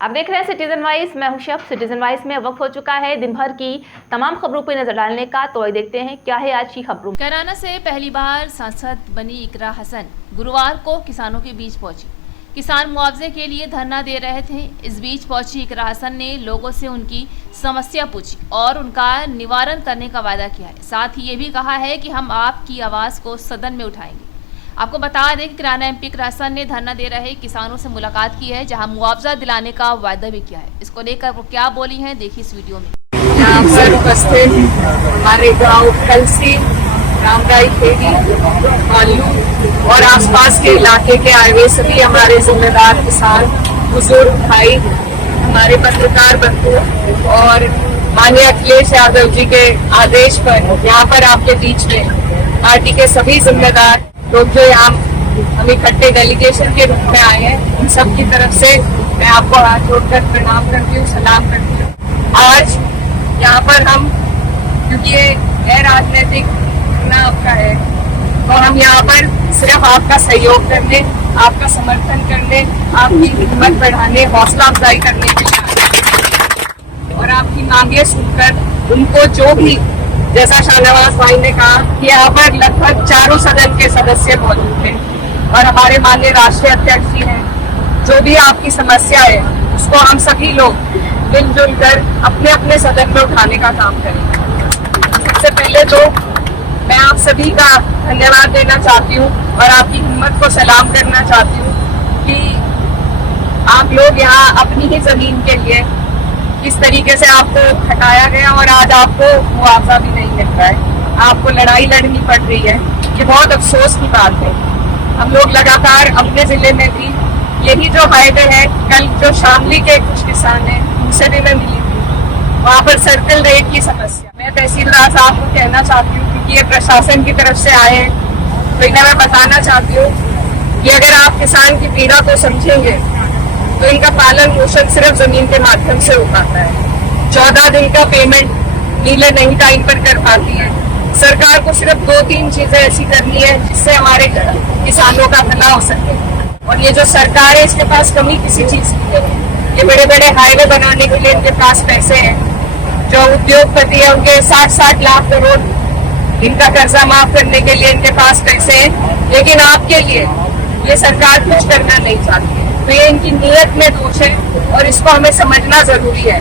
आप देख रहे हैं सिटीजन वाइज। मैं हूं शब। सिटीजन वाइज में वक्त हो चुका है दिन भर की तमाम खबरों पर नजर डालने का। तो आइए देखते हैं क्या है आज की खबरों। कैराना से पहली बार सांसद बनी इकरा हसन गुरुवार को किसानों के बीच पहुंची। किसान मुआवजे के लिए धरना दे रहे थे। इस बीच पहुंची इकरा हसन ने लोगों से उनकी समस्या पूछी और उनका निवारण करने का वादा किया है। साथ ही ये भी कहा है कि हम आपकी आवाज़ को सदन में उठाएंगे। आपको बता दें कि कैराना एमपी इकरा हसन ने धरना दे रहे किसानों से मुलाकात की है, जहां मुआवजा दिलाने का वायदा भी किया है। इसको लेकर वो क्या बोली हैं, देखिए इस वीडियो में। यहाँ पर उपस्थित हमारे गांव कलसी, रामराई खेड़ी, मालू और आसपास के इलाके के आए हुए सभी हमारे जिम्मेदार किसान, बुजुर्ग भाई, हमारे पत्रकार बंधु और माननीय अखिलेश यादव जी के आदेश पर यहाँ पर आपके बीच में पार्टी के सभी जिम्मेदार लोग जो यहाँ हम इकट्ठे डेलीगेशन के रूप में आए हैं, उन सब की तरफ से मैं आपको हाथ जोड़कर प्रणाम करती हूँ, सलाम करती हूँ। आज यहाँ पर हम, क्योंकि ये राजनीतिक ना आपका है, और हम यहाँ पर सिर्फ आपका सहयोग करने, आपका समर्थन करने, आपकी हिम्मत बढ़ाने, हौसला अफजाई करने के लिए और आपकी मांगे सुनकर उनको जो भी, जैसा शाहनवाज भाई ने कहा कि यहाँ पर लगभग चारों सदन के सदस्य मौजूद थे और हमारे माननीय राष्ट्रीय अध्यक्ष जी हैं, जो भी आपकी समस्या है उसको हम सभी लोग मिलजुल कर अपने अपने सदन में उठाने का काम करेंगे। सबसे पहले तो मैं आप सभी का धन्यवाद देना चाहती हूँ और आपकी हिम्मत को सलाम करना चाहती हूँ कि आप लोग यहाँ अपनी ही जमीन के लिए किस तरीके से आपको हटाया गया और आज आपको मुआवजा भी नहीं मिल रहा है, आपको लड़ाई लड़नी पड़ रही है। ये बहुत अफसोस की बात है। हम लोग लगातार अपने जिले में भी यही जो हाईवे है, कल जो शामली के कुछ किसान हैं उनसे भी मैं मिली थी, वहाँ पर सर्कल रेट की समस्या। मैं तहसीलदार साहब को कहना चाहती हूँ, क्योंकि ये प्रशासन की तरफ से आए हैं, तो इन्हें मैं बताना चाहती हूँ कि अगर आप किसान की पीड़ा को समझेंगे तो इनका पालन पोषण सिर्फ जमीन के माध्यम से हो पाता है। 14 दिन का पेमेंट नीले नहीं टाइम पर कर पाती है। सरकार को सिर्फ 2-3 चीजें ऐसी करनी है जिससे हमारे किसानों का भला हो सके, और ये जो सरकार है इसके पास कमी किसी चीज की है। ये बड़े बड़े हाईवे बनाने के लिए इनके पास पैसे हैं, जो उद्योगपति है उनके 60-60 लाख करोड़ इनका कर्जा माफ करने के लिए इनके पास पैसे हैं, लेकिन आपके लिए ये सरकार कुछ करना नहीं चाहती है। तो ये इनकी नीयत में दोष है और इसको हमें समझना जरूरी है।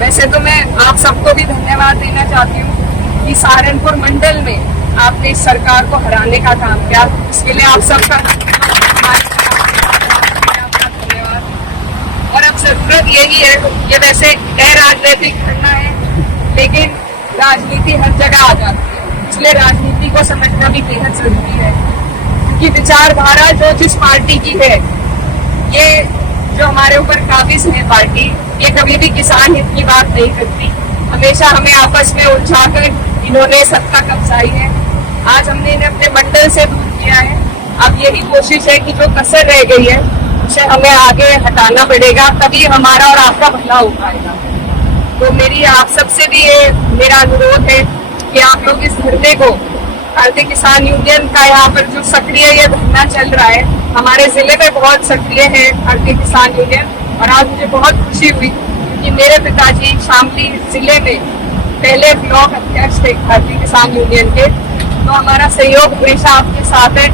वैसे तो मैं आप सबको भी धन्यवाद देना चाहती हूँ कि सहारनपुर मंडल में आपने इस सरकार को हराने का काम किया, इसके लिए आप सबका धन्यवाद। और अब जरूरत यही है, ये वैसे राजनीतिक करना है, लेकिन राजनीति हर जगह आ जाती है, इसलिए राजनीति को समझना भी बेहद जरूरी है। क्योंकि विचारधारा जो जिस पार्टी की है, ये जो हमारे ऊपर काबिज है पार्टी, ये कभी भी किसान हित की बात नहीं करती। हमेशा हमें आपस में उलझाकर इन्होंने सत्ता कब्जाई है। आज हमने इन्हें अपने मंडल से दूर किया है। अब यही कोशिश है कि जो कसर रह गई है उसे हमें आगे हटाना पड़ेगा, तभी हमारा और आपका भला हो पाएगा। तो मेरी आप सबसे भी ये मेरा अनुरोध है कि आप लोग इस धरने को, भारतीय किसान यूनियन का यहाँ पर जो सक्रिय ये धरना चल रहा है, हमारे जिले में बहुत सक्रिय है भारतीय किसान यूनियन, और आज मुझे बहुत खुशी हुई कि मेरे पिताजी शामली जिले में पहले ब्लॉक अध्यक्ष थे भारतीय किसान यूनियन के। तो हमारा सहयोग हमेशा आपके साथ है।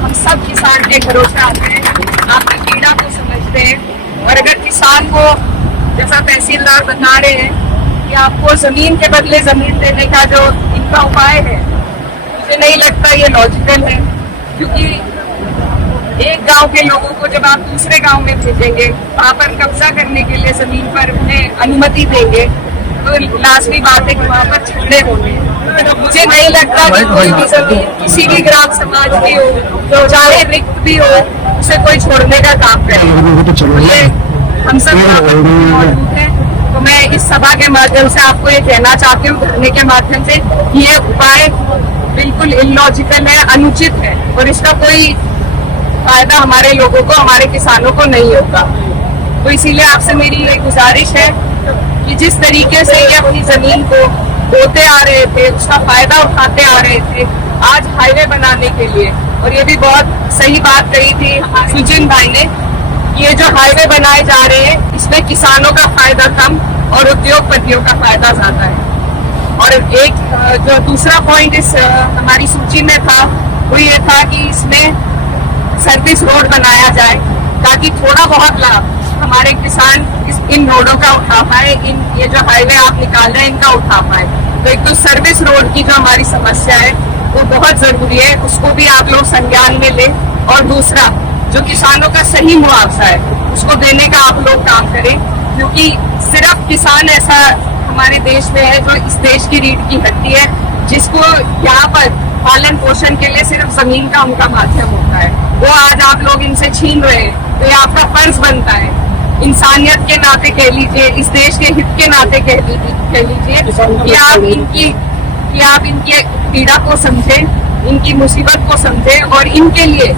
हम सब किसान के घरों से आते हैं, आपकी पीड़ा को समझते हैं, और अगर किसान को, जैसा तहसीलदार बता रहे हैं कि आपको जमीन के बदले जमीन देने का जो इनका उपाय है, मुझे नहीं लगता ये लॉजिकल है। क्योंकि एक गांव के लोगों को जब आप दूसरे गांव में भेजेंगे, वहां पर कब्जा करने के लिए जमीन पर उन्हें अनुमति देंगे, तो लाजमी बात है कि वहां पर झगड़े होंगे। मुझे नहीं लगता कि कोई भी जमीन किसी भी ग्राम समाज की हो, तो चाहे रिक्त भी हो, उसे कोई छोड़ने का काम करेगा। हम सब मौजूद हैं, तो मैं इस सभा के माध्यम से आपको ये कहना चाहती हूँ, धरने के माध्यम से, कि ये उपाय बिल्कुल इलॉजिकल है, अनुचित है, और इसका कोई फायदा हमारे लोगों को, हमारे किसानों को नहीं होगा। तो इसीलिए आपसे मेरी ये गुजारिश है कि जिस तरीके से ये अपनी जमीन को बोते आ रहे थे, उसका फायदा उठाते आ रहे थे, आज हाईवे बनाने के लिए, और ये भी बहुत सही बात कही थी सुजिन भाई ने ये जो हाईवे बनाए जा रहे हैं इसमें किसानों का फायदा कम और उद्योगपतियों का फायदा ज्यादा है। और एक जो दूसरा पॉइंट इस हमारी सूची में था वो ये था कि इसमें सर्विस रोड बनाया जाए ताकि थोड़ा बहुत लाभ हमारे किसान इन रोडों का उठा पाए, ये जो हाईवे आप निकाल रहे हैं इनका उठा पाए। तो एक तो सर्विस रोड की जो हमारी समस्या है वो बहुत जरूरी है, उसको भी आप लोग संज्ञान में लें। और दूसरा जो किसानों का सही मुआवजा है उसको देने का आप लोग काम करें, क्योंकि सिर्फ किसान ऐसा हमारे देश में है जो इस देश की रीढ़ की हड्डी है, जिसको यहाँ पर पालन पोषण के लिए सिर्फ जमीन का उनका माध्यम होता है। वो आज आप लोग इनसे छीन रहे हैं, तो ये आपका फर्ज बनता है, इंसानियत के नाते कह लीजिए, इस देश के हित के नाते कह लीजिए कि आप इनकी पीड़ा को समझें, इनकी मुसीबत को समझें और इनके लिए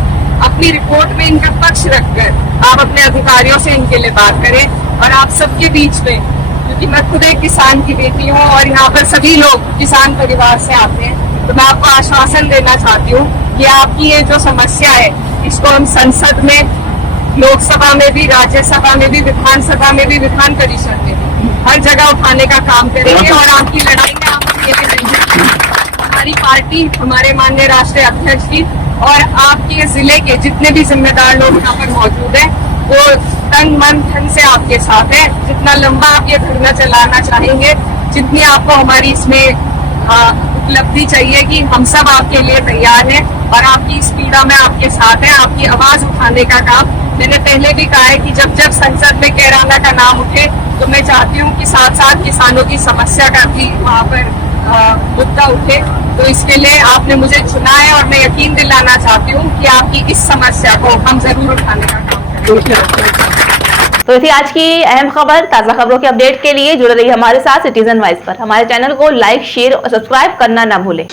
अपनी रिपोर्ट में इनका पक्ष रखकर आप अपने अधिकारियों से इनके लिए बात करें। और आप सबके बीच में, क्योंकि मैं खुद एक किसान की बेटी हूँ और यहाँ पर सभी लोग किसान परिवार से आते हैं, तो मैं आपको आश्वासन देना चाहती हूँ कि आपकी ये जो समस्या है इसको हम संसद में, लोकसभा में भी, राज्यसभा में भी, विधानसभा में भी, विधान परिषद में भी हर जगह उठाने का काम करेंगे। और आपकी लड़ाई में आप अकेले नहीं हैं। हमारी पार्टी, हमारे माननीय राष्ट्रीय अध्यक्ष जी और आपके जिले के जितने भी जिम्मेदार लोग यहाँ पर मौजूद हैं वो तन मन धन से आपके साथ है। जितना लंबा आप ये धरना चलाना चाहेंगे, जितनी आपको हमारी इसमें उपलब्धि चाहिए, कि हम सब आपके लिए तैयार हैं और आपकी इस पीड़ा में आपके साथ हैं। आपकी आवाज उठाने का काम मैंने पहले भी कहा है कि जब जब संसद में कैराना का नाम उठे तो मैं चाहती हूँ कि साथ साथ किसानों की समस्या का भी वहाँ पर मुद्दा उठे। तो इसके लिए आपने मुझे चुना है और मैं यकीन दिलाना चाहती हूँ कि आपकी इस समस्या को हम जरूर उठाने का काम करेंगे। तो थी आज की अहम खबर। ताज़ा खबरों के अपडेट के लिए जुड़े रहिए हमारे साथ सिटीजन वाइस पर। हमारे चैनल को लाइक, शेयर और सब्सक्राइब करना ना भूलें।